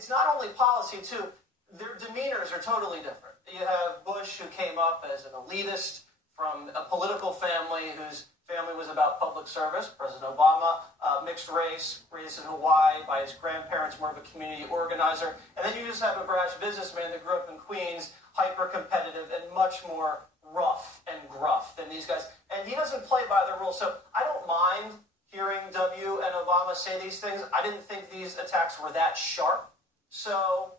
it's not only policy, too. Their demeanors are totally different. You have Bush, who came up as an elitist from a political family whose family was about public service. President Obama, mixed race, raised in Hawaii by his grandparents, more of a community organizer. And then you just have a brash businessman that grew up in Queens, hyper-competitive and much more rough and gruff than these guys. And he doesn't play by the rules. So I don't mind hearing W and Obama say these things. I didn't think these attacks were that sharp. So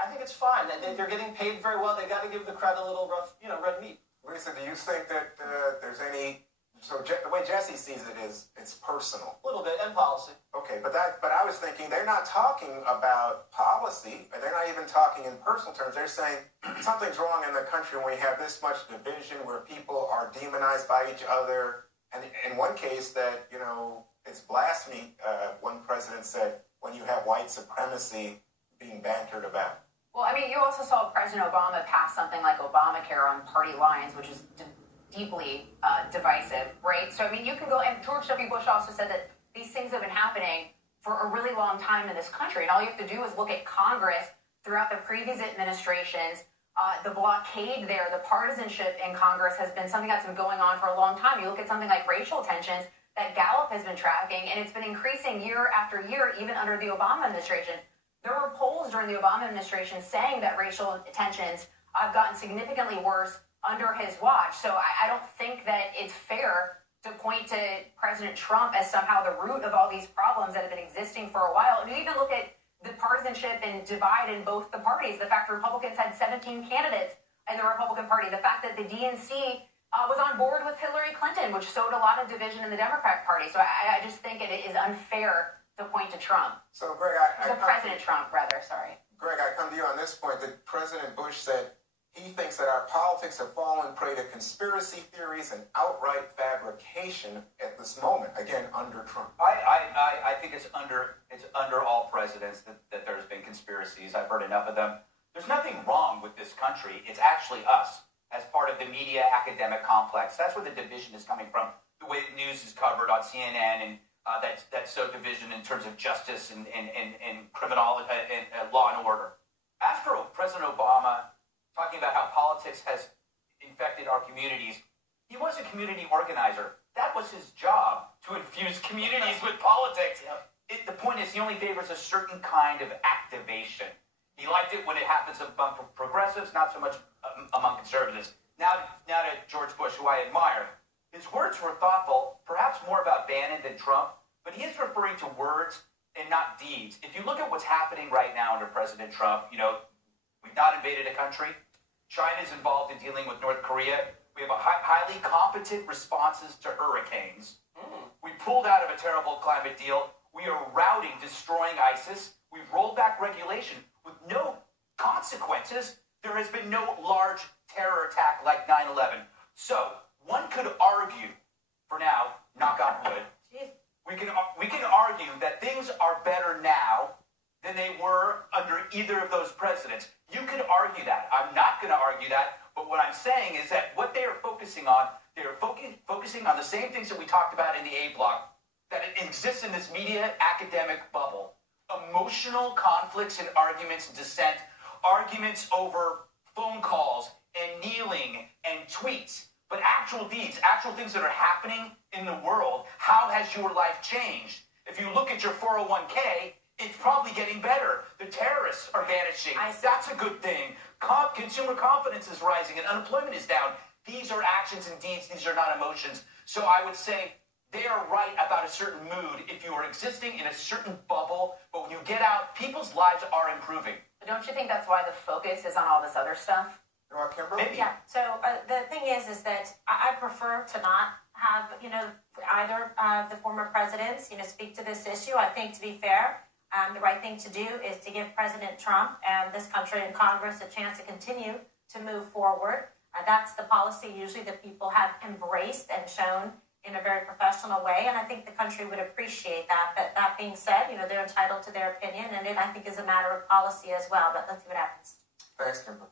I think it's fine. They're getting paid very well. They got to give the crowd a little rough, red meat. Lisa, do you think that there's any... So the way Jesse sees it is it's personal. A little bit, and policy. Okay, but I was thinking they're not talking about policy. They're not even talking in personal terms. They're saying something's wrong in the country when we have this much division where people are demonized by each other. And in one case that, it's blasphemy, one president said, when you have white supremacy being bantered about. Well, you also saw President Obama pass something like Obamacare on party lines, which is deeply divisive, right? So, you can go, and George W. Bush also said that these things have been happening for a really long time in this country, and all you have to do is look at Congress throughout the previous administrations. The blockade there, the partisanship in Congress has been something that's been going on for a long time. You look at something like racial tensions that Gallup has been tracking, and it's been increasing year after year, even under the Obama administration. There were polls during the Obama administration saying that racial tensions have gotten significantly worse under his watch. So I don't think that it's fair to point to President Trump as somehow the root of all these problems that have been existing for a while. And you even look at the partisanship and divide in both the parties. The fact Republicans had 17 candidates in the Republican Party. The fact that the DNC was on board with Hillary Clinton, which sowed a lot of division in the Democratic Party. So I just think it is unfair to point to Trump. So, Greg, President Trump, rather, sorry. Greg, I come to you on this point that President Bush said he thinks that our politics have fallen prey to conspiracy theories and outright fabrication at this moment, again, under Trump. I think it's under all presidents that there's been conspiracies. I've heard enough of them. There's nothing wrong with this country. It's actually us as part of the media academic complex. That's where the division is coming from. The way the news is covered on CNN and that's so division in terms of justice and criminal and law and order. As for President Obama talking about how politics has infected our communities, he was a community organizer. That was his job, to infuse communities with politics. The point is, he only favors a certain kind of activation. He liked it when it happens among progressives, not so much among conservatives. Now to George Bush, who I admire. His words were thoughtful, perhaps more about Bannon than Trump, but he is referring to words and not deeds. If you look at what's happening right now under President Trump, we've not invaded a country. China's involved in dealing with North Korea. We have highly competent responses to hurricanes. We pulled out of a terrible climate deal. We are routing, destroying ISIS. We've rolled back regulation with no consequences. There has been no large terror attack like 9/11. So one could argue, for now, knock on wood, we can argue that things are better now than they were under either of those presidents. You could argue that. I'm not going to argue that. But what I'm saying is that what they are focusing on, they are focusing on the same things that we talked about in the A block, that exists in this media academic bubble. Emotional conflicts and arguments and dissent, arguments over phone calls and kneeling and tweets. But actual deeds, actual things that are happening in the world, how has your life changed? If you look at your 401k, it's probably getting better. The terrorists are vanishing. That's a good thing. Consumer confidence is rising and unemployment is down. These are actions and deeds. These are not emotions. So I would say they are right about a certain mood if you are existing in a certain bubble. But when you get out, people's lives are improving. But don't you think that's why the focus is on all this other stuff? Maybe. Yeah. So the thing is that I prefer to not have, either of the former presidents, speak to this issue. I think, to be fair, the right thing to do is to give President Trump and this country and Congress a chance to continue to move forward. That's the policy usually that people have embraced and shown in a very professional way, and I think the country would appreciate that. But that being said, they're entitled to their opinion, and it, I think, is a matter of policy as well. But let's see what happens. Thanks, Kimber.